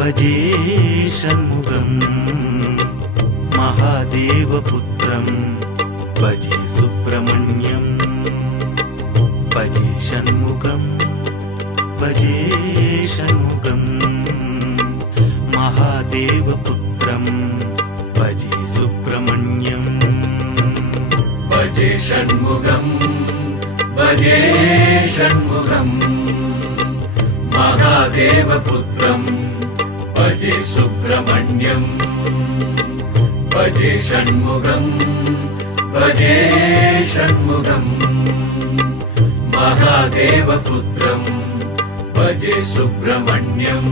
భజే షణ్ముఖం మహాదేవపుత్రం భజే సుబ్రహ్మణ్యం భజే షణ్ముఖం భజే షణ్ముఖం మహాదేవపుత్రం భజే సుబ్రహ్మణ్యం భజే షణ్ముఖం భజే షణ్ముఖం మహాదేవపుత్రం భజే సుబ్రహ్మణ్యం భజే షణ్ముఖం భజే షణ్ముఖం మహాదేవపుత్రం భజే సుబ్రహ్మణ్యం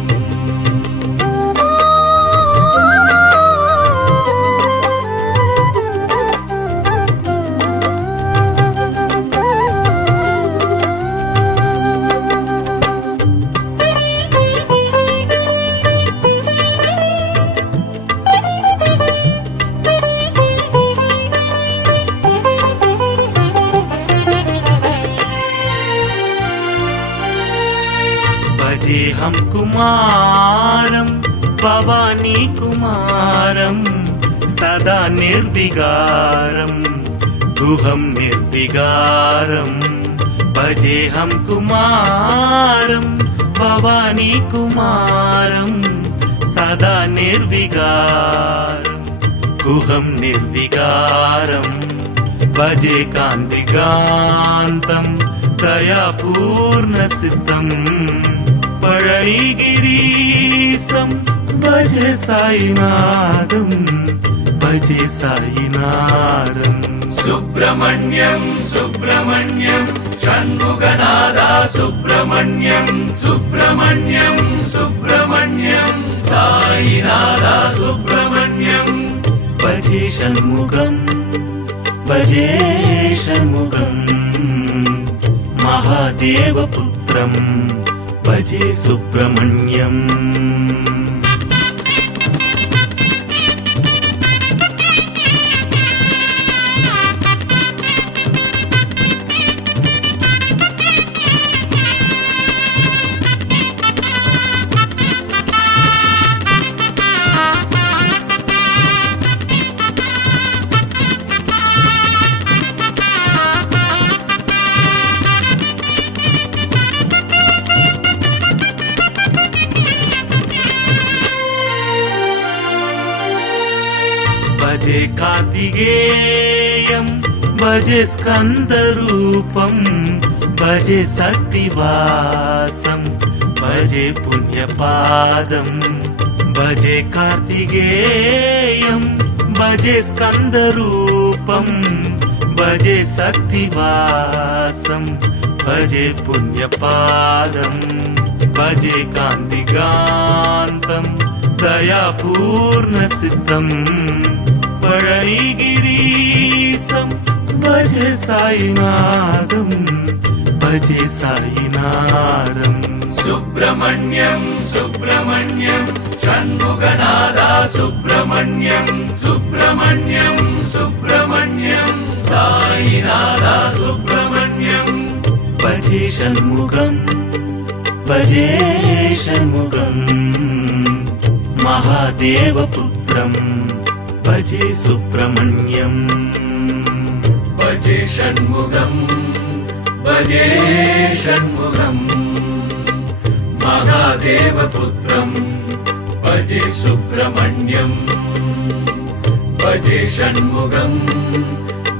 భజేహం కుమారం భవానీ కుమారం సదా నిర్వికారం గుహం నిర్వికారం భజేహం కుమారం భవానీ కుమారం సదా నిర్వికారం గుహం నిర్వికారం భజే కాంతికాంతం దయాపూర్ణ సిద్ధం పళనిగిరీశం భజే సాయినాథం భజే సాయినాథం సుబ్రహ్మణ్యం సుబ్రహ్మణ్యం షణ్ముఖనాథ సుబ్రహ్మణ్యం సుబ్రహ్మణ్యం సుబ్రహ్మణ్యం సాయినాథ సుబ్రహ్మణ్యం భజే షణ్ముఖం భజే షణ్ముఖం మహాదేవపుత్రం భజే సుబ్రహ్మణ్యం భజే కార్తికేయం భజే స్కందరూపం భజే శక్తివాసం భజే పుణ్యపాదం భజే కార్తికేయం భజే స్కందరూపం భజే శక్తివాసం భజే పుణ్యపాదం భజే కాంతికాంతం దయాపూర్ణ సిద్ధం పళనిగిరీశం భజే సాయినాథం భజే సాయినాథం సుబ్రహ్మణ్యం సుబ్రహ్మణ్యం షణ్ముఖనాథ సుబ్రహ్మణ్యం సుబ్రహ్మణ్యం సుబ్రహ్మణ్యం సాయినాథ సుబ్రహ్మణ్యం భజే షణ్ముఖం భజే షణ్ముఖం మహాదేవపుత్రం భజే సుబ్రహ్మణ్యం భజే షణ్ముఖం భజే షణ్ముఖం మహాదేవపుత్రం భజే సుబ్రహ్మణ్యం భజే షణ్ముఖం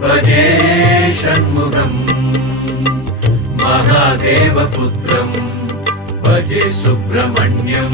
భజే షణ్ముఖం మహాదేవపుత్రం భజే సుబ్రహ్మణ్యం